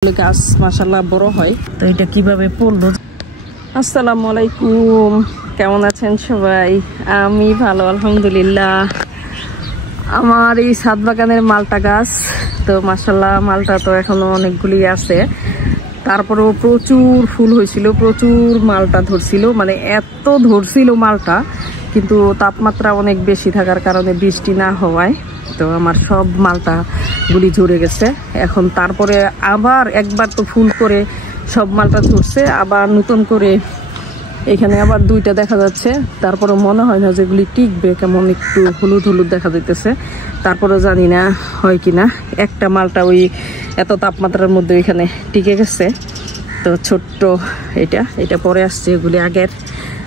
গাছ মাশাআল্লাহ বড় হয়। তো এটা কিভাবে পড়লো। আসসালামু আলাইকুম, কেমন আছেন সবাই? আমি ভালো আলহামদুলিল্লাহ। আমার এই ছাদ বাগানের মালটা গাছ, তো মাশাআল্লাহ মালটা তো এখনো অনেকগুলি আছে। তারপরেও প্রচুর ফুল হয়েছিল, প্রচুর মালটা ধরছিল, মানে এত ধরছিল মালটা, কিন্তু তাপমাত্রা অনেক বেশি থাকার কারণে বৃষ্টি না হওয়ায় তো আমার সব মালটা গুলি ঝরে গেছে। এখন তারপরে আবার একবার তো ফুল করে সব মালটা ঝরছে, আবার নতুন করে এখানে আবার দুইটা দেখা যাচ্ছে। তারপরে মনে হয় না যেগুলি টিকবে, কেমন একটু হলুদ হলুদ দেখা যাইতেছে। তারপরে জানি না হয় কিনা। একটা মালটা ওই এত তাপমাত্রার মধ্যে এখানে টিকে গেছে, তো ছোট্ট এটা পরে আসছে, এগুলি আগের।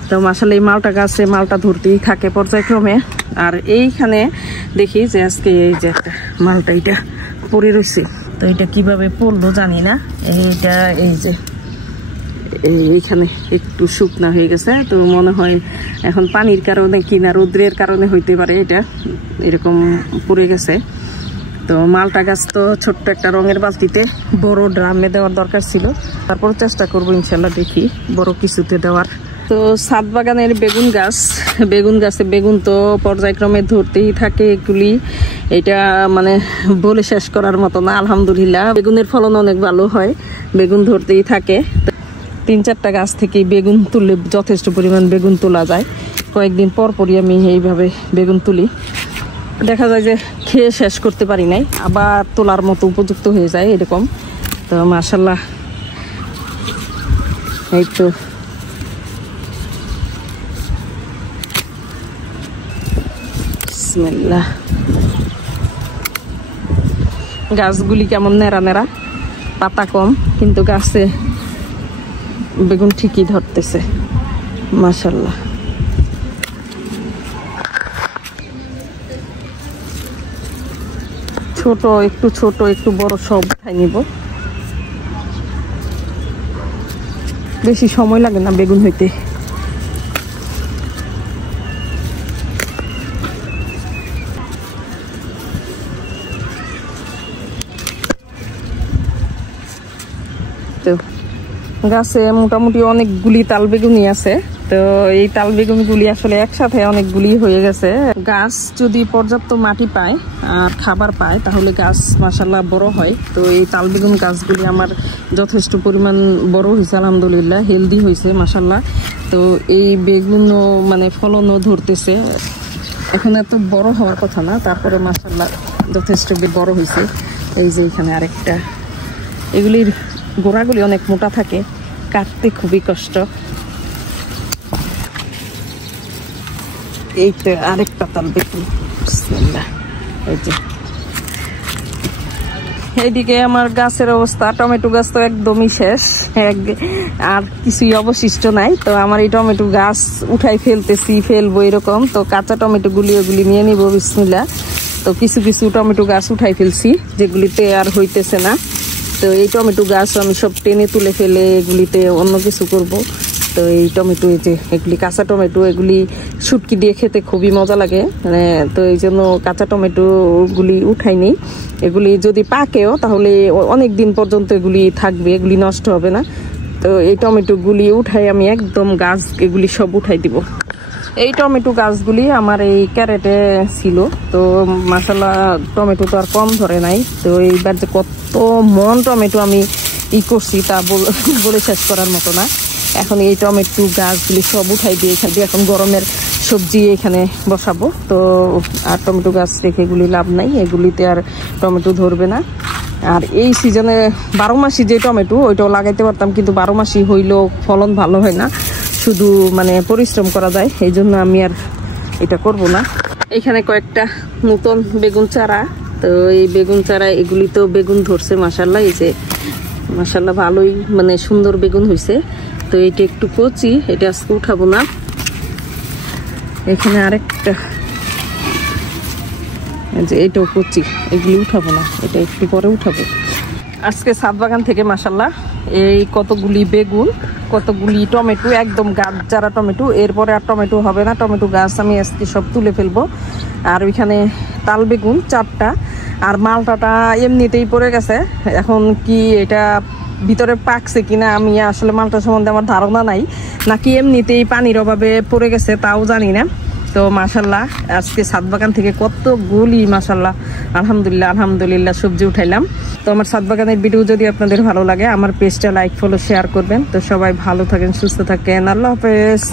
তো মাশাআল্লাহ এই মালটা গাছে মালটা ধরতেই থাকে পর্যায়ক্রমে। আর এইখানে দেখি যে আজকে এই যে একটা মালটা এটা পড়ে রয়েছে, তো এটা কিভাবে পড়লো জানি না। এইটা এই যে এইখানে একটু শুকনা হয়ে গেছে, তো মনে হয় এখন পানির কারণে কিনা রৌদ্রের কারণে হইতে পারে এটা এরকম পড়ে গেছে। তো মালটা গাছ তো ছোট্ট একটা রঙের বালতিতে বড় ড্রামে দেওয়ার দরকার ছিল, তারপর চেষ্টা করবো ইনশাল্লাহ, দেখি বড় কিছুতে দেওয়ার। তো ছাদ বাগানের বেগুন গাছে বেগুন তো পর্যায়ক্রমে ধরতেই থাকে এগুলি, এটা মানে বলে শেষ করার মতো না। আলহামদুলিল্লাহ বেগুনের ফলন অনেক ভালো হয়, বেগুন ধরতেই থাকে। 3-4টা গাছ থেকে বেগুন তুললে যথেষ্ট পরিমাণ বেগুন তোলা যায়। কয়েকদিন পর পরই আমি এইভাবে বেগুন তুলি, দেখা যায় যে খেয়ে শেষ করতে পারি নাই, আবার তোলার মতো উপযুক্ত হয়ে যায় এরকম। তো মাশাআল্লাহ এই তো বিসমিল্লাহ। গাছগুলি কেমন নেড়া নেড়া, পাতা কম, কিন্তু গাছে বেগুন ঠিকই ধরতেছে মাশাআল্লাহ। ছোট একটু বড় সব উঠাই নিব, বেশি সময় লাগে না বেগুন হইতে। তো গাছে মোটামুটি অনেকগুলি তাল বেগুনই আছে, তো এই তাল বেগুনগুলি আসলে একসাথে অনেকগুলি হয়ে গেছে। গাছ যদি পর্যাপ্ত মাটি পায় আর খাবার পায় তাহলে গাছ মাশাআল্লাহ বড় হয়। তো এই তাল বেগুন গাছগুলি আমার যথেষ্ট পরিমাণ বড় হয়েছে আলহামদুলিল্লাহ, হেলদি হয়েছে মাশাআল্লাহ। তো এই বেগুনও মানে ফলনও ধরতেছে, এখন এত বড় হওয়ার কথা না, তারপরে মাশাআল্লাহ যথেষ্ট বড় হয়েছে। এই যে এখানে আরেকটা, এগুলির গোড়াগুলি অনেক মোটা থাকে, কাটতে খুবই কষ্ট। এই তো আরেকটা তাল বেগুন, বিসমিল্লাহ। এই যে এইদিকে আমার গাছের অবস্থা, টমেটো গাছ তো একদমই শেষ, আর কিছুই অবশিষ্ট নাই। তো আমার এই টমেটো গাছ উঠাই ফেলবো এরকম। তো কাঁচা টমেটো গুলি ওগুলি নিয়ে নিবো বিসমিল্লাহ। তো কিছু টমেটো গাছ উঠাই ফেলছি যেগুলিতে আর হইতেছে না। তো এই টমেটো গাছ আমি সব টেনে তুলে ফেলে এগুলিতে অন্য কিছু করব। তো এই টমেটো, এই যে এগুলি কাঁচা টমেটো, এগুলি শুটকি দিয়ে খেতে খুবই মজা লাগে, মানে তো এই জন্য কাঁচা টমেটো গুলি উঠাইনি। এগুলি যদি পাকেও তাহলে অনেক দিন পর্যন্ত এগুলি থাকবে, এগুলি নষ্ট হবে না। তো এই টমেটো গুলি উঠাই আমি একদম গাছ এগুলি সব উঠাই দিব। এই টমেটো গাছগুলি আমার এই ক্যারেটে ছিল, তো মাশাআল্লাহ টমেটো তো আর কম ধরে নাই। তো এইবার যে কত মন টমেটো আমি করছি তা বলে শেষ করার মতো না। এখন এই টমেটো গাছগুলি সব উঠাই দিয়ে এখানে এখন গরমের সবজি এখানে বসাবো। তো আর টমেটো গাছ রেখে এগুলি লাভ নাই, এগুলিতে আর টমেটো ধরবে না। আর এই সিজনে 12 মাসি যে টমেটো ওইটাও লাগাইতে পারতাম, কিন্তু 12 মাসি হইলেও ফলন ভালো হয় না, শুধু মানে পরিশ্রম করা যায়, এই জন্য আমি আর এটা করব না। এখানে কয়েকটা নতুন বেগুন চারা, তো এই বেগুন চারা এগুলি তো বেগুন ধরছে মাশাআল্লাহ। এই যে মাশাআল্লাহ ভালোই মানে সুন্দর বেগুন হয়েছে। তো এটা একটু কচি, এটা আজকে উঠাবো না। এখানে আরেকটা, যে এটাও কচি, এগুলি উঠাবো না, এটা একটু পরে উঠাবো। আজকে ছাদ বাগান থেকে মাশাআল্লাহ এই কতগুলি বেগুন, কতগুলি টমেটো, একদম গাছ যারা টমেটো, এরপরে আর টমেটো হবে না। টমেটো গাছ আমি আজকে সব তুলে ফেলবো। আর ওইখানে তাল বেগুন 4টা আর মালটাটা এমনিতেই পড়ে গেছে, এখন কি এটা ভিতরে পাকছে কিনা আমি আসলে মালটা সম্বন্ধে আমার ধারণা নাই, নাকি এমনিতেই পানির অভাবে পড়ে গেছে তাও জানি না। তো মাশাল্লাহ আজকে ছাদ বাগান থেকে কতগুলি মাশাল্লাহ আলহামদুলিল্লাহ আলহামদুলিল্লাহ সবজি উঠাইলাম। তো আমার ছাদ বাগানের ভিডিও যদি আপনাদের ভালো লাগে আমার পেজটা লাইক ফলো শেয়ার করবেন। তো সবাই ভালো থাকেন, সুস্থ থাকেন, আল্লাহ হাফেজ।